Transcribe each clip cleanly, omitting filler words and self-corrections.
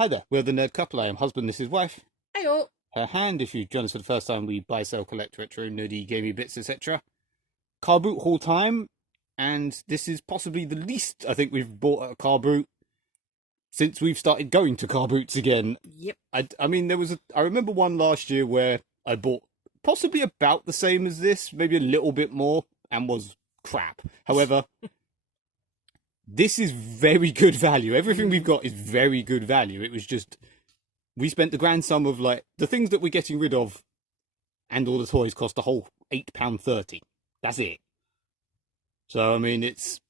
Hi there, we're the Nerd Couple. I am husband, this is wife. Hey all. Her hand, if you join us for the first time, we buy, sell, collect retro, nerdy, gaming bits, etc. Carboot haul time, and this is possibly the least I think we've bought at a car boot since we've started going to car boots again. Yep. I mean, I remember one last year where I bought possibly about the same as this, maybe a little bit more, and was crap. However, this is very good value. Everything we've got is very good value. It was just, we spent the grand sum of, like, the things that we're getting rid of and all the toys cost a whole £8.30. That's it. So, I mean, it's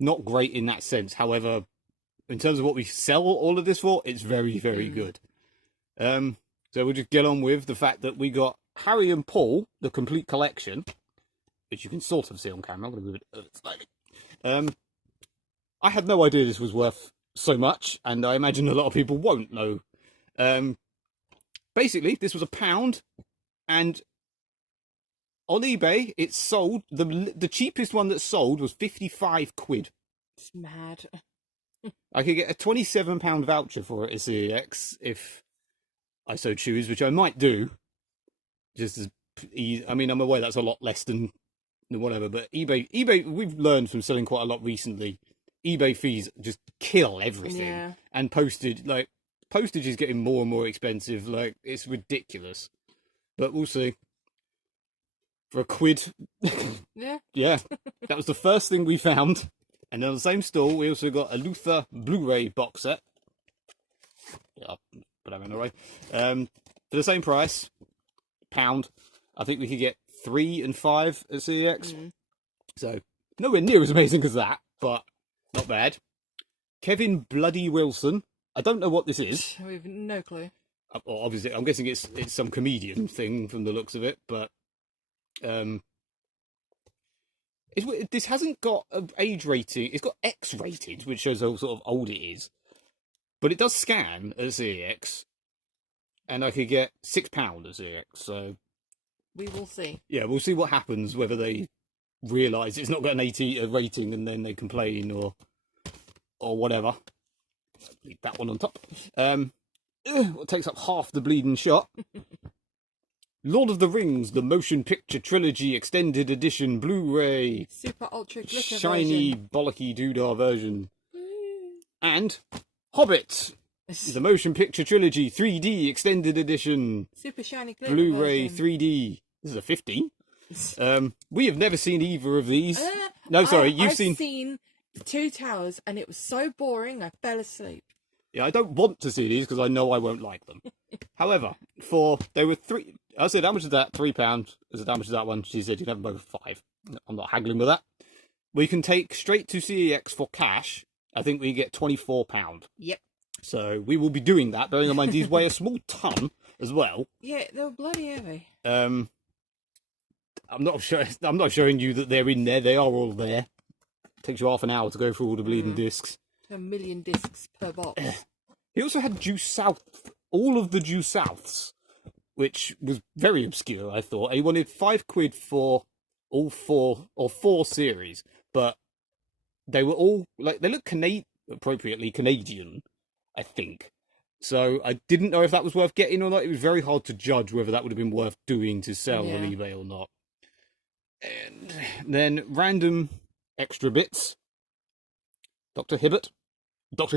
not great in that sense. However, in terms of what we sell all of this for, it's very, very good. So we'll just get on with the fact that we got Harry and Paul, the complete collection, which you can sort of see on camera. I'm going to move it slightly. I had no idea this was worth so much, and I imagine a lot of people won't know. Basically, this was £1, and on eBay, it sold, the cheapest one that sold was 55 quid. It's mad. I could get a £27 voucher for it at CEX if I so choose, which I might do. Just as I mean, I'm aware that's a lot less than whatever, but eBay, we've learned from selling quite a lot recently. eBay fees just kill everything. Yeah. And postage is getting more and more expensive. Like, it's ridiculous. But we'll see. For a quid. Yeah. Yeah. That was the first thing we found. And on the same store, we also got a Luther Blu-ray box set. Yeah, I'll put that in the way. For the same price, £1, I think we could get 3 and 5 at CEX. So, nowhere near as amazing as that, but not bad. Kevin Bloody Wilson. I don't know what this is. We've no clue. Well, obviously, I'm guessing it's some comedian thing from the looks of it, but this hasn't got an age rating. It's got X rated, which shows how sort of old it is. But it does scan at CEX, and I could get £6 at CEX. So we will see. Yeah, we'll see what happens. Whether they realise it's not got an 80 rating and then they complain or whatever. Leave that one on top. It takes up half the bleeding shot. Lord of the Rings, the Motion Picture Trilogy Extended Edition Blu-ray. Super Ultra Glitter Shiny, version. bollocky doodah version. And Hobbit, the Motion Picture Trilogy 3D Extended Edition. Super Shiny Glitter Blu-ray version. 3D. This is a 15. We have never seen either of these. No, sorry, I've seen The Two Towers, and it was so boring I fell asleep. Yeah, I don't want to see these because I know I won't like them. However, they were £3. I said, how much is that? £3. I said, how much is that one? She said, you can have them both for £5. I'm not haggling with that. We can take straight to CEX for cash. I think we get £24. Yep. So we will be doing that, bearing in mind these weigh a small ton as well. Yeah, they were bloody heavy. I'm not showing you that they're in there. They are all there. Takes you half an hour to go through all the bleeding discs. 1 million discs per box. He also had Due South, all of the Due Souths, which was very obscure, I thought. He wanted £5 for all four series, but they were all, like, they look appropriately Canadian, I think. So I didn't know if that was worth getting or not. It was very hard to judge whether that would have been worth doing to sell on eBay or not. And then random extra bits. Dr. Hubert. Yeah, Dr.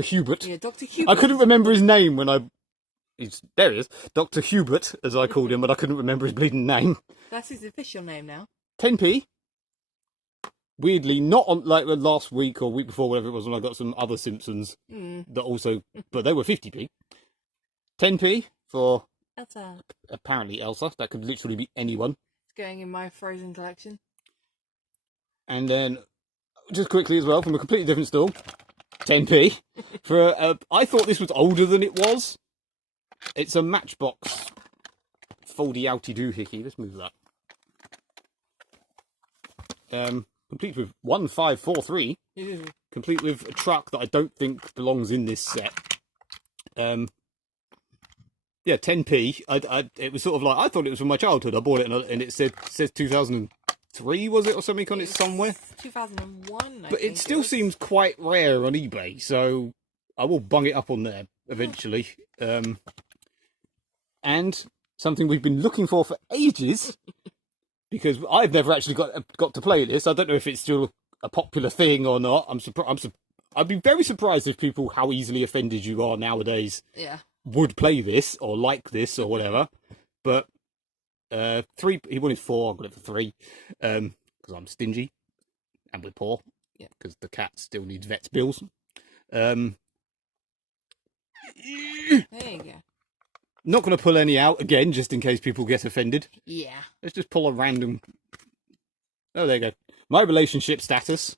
Hubert. I couldn't remember his name when there he is. Dr. Hubert, as I called him, but I couldn't remember his bleeding name. That's his official name now. 10p. Weirdly, not on like last week or week before, whatever it was, when I got some other Simpsons that also, but they were 50p. 10p for Elsa. Apparently Elsa. That could literally be anyone. It's going in my Frozen collection. And then, just quickly as well, from a completely different store, 10p. For I thought this was older than it was. It's a Matchbox foldy outy doohickey. Let's move that. Complete with 1543. Complete with a truck that I don't think belongs in this set. Yeah, 10p. It was sort of like, I thought it was from my childhood. I bought it and it says 2003, was it, or something on it somewhere? 2001, but it still seems quite rare on eBay, so I will bung it up on there eventually. And something we've been looking for ages, because I've never actually got to play this. I don't know if it's still a popular thing or not. I'd be very surprised if people, how easily offended you are nowadays, would play this or like this or whatever. But 3, he wanted 4. I got it for 3 because I'm stingy and we're poor. Yeah, because the cat still needs vet's bills. There you go. Not going to pull any out again, just in case people get offended. Yeah. Let's just pull a random. Oh, there you go. My relationship status.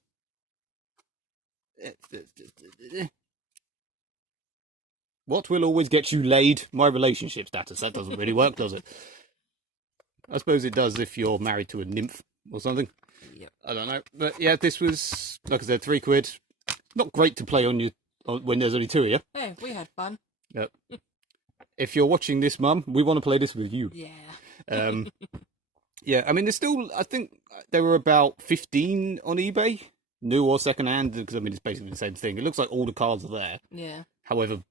What will always get you laid? My relationship status. That doesn't really work, does it? I suppose it does if you're married to a nymph or something. Yep. I don't know. But yeah, this was, like I said, £3. Not great to play on you when there's only 2 of you. Hey, we had fun. Yep. If you're watching this, Mum, we want to play this with you. Yeah. Yeah, I mean, there's still, I think there were about 15 on eBay, new or second hand, because I mean, it's basically the same thing. It looks like all the cards are there. Yeah. However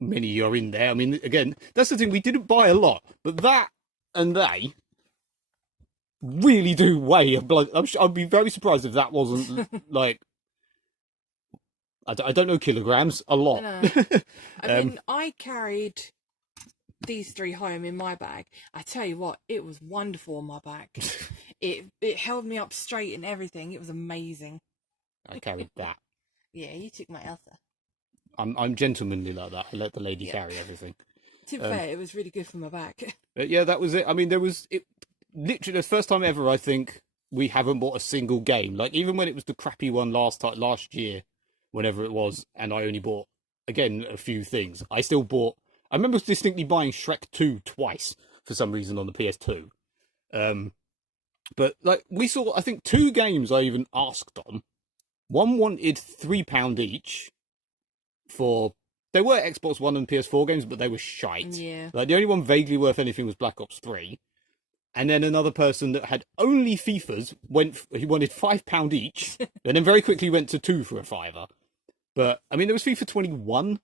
many are in there. I mean, again, that's the thing, we didn't buy a lot, but that and they really do weigh a blood. I'd be very surprised if that wasn't like, I don't know, kilograms, a lot. I mean, I carried these 3 home in my bag. I tell you what, it was wonderful on my back. it held me up straight and everything. It was amazing. I carried that. Yeah, you took my Elsa. I'm gentlemanly like that. I let the lady carry everything. To be fair, it was really good for my back. But yeah, that was it. I mean, there was it literally the first time ever. I think we haven't bought a single game. Like even when it was the crappy one last year, whenever it was, and I only bought again a few things. I still bought. I remember distinctly buying Shrek 2 twice for some reason on the PS2. But like we saw, I think 2 games I even asked on. One wanted £3 each for. They were Xbox One and PS4 games, but they were shite. Yeah. Like the only one vaguely worth anything was Black Ops 3. And then another person that had only FIFAs he wanted £5 each, and then very quickly went to 2 for a £5. But I mean, there was FIFA 21,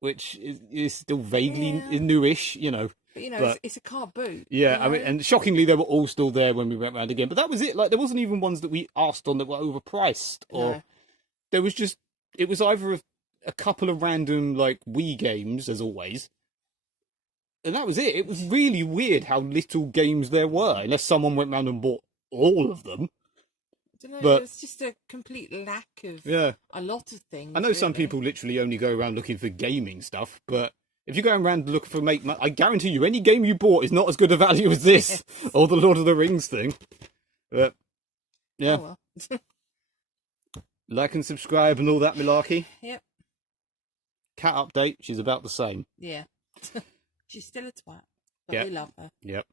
which is still vaguely newish, you know. But you know, it's a car boot. Yeah, you know? I mean, and shockingly, they were all still there when we went round again. But that was it. Like, there wasn't even ones that we asked on that were overpriced, or there was just it was either a couple of random like Wii games, as always. And that was it. It was really weird how little games there were, unless someone went round and bought all of them. I don't know, But it was just a complete lack of a lot of things. I know some people literally only go around looking for gaming stuff, but if you're going around looking for I guarantee you, any game you bought is not as good a value as this or the Lord of the Rings thing. But yeah, Oh, well. like and subscribe and all that malarkey. Yep. Cat update. She's about the same. Yeah. She's still a twat, but we love her. Yep.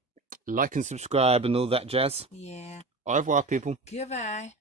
Like and subscribe and all that jazz. Yeah. Au revoir, people. Goodbye.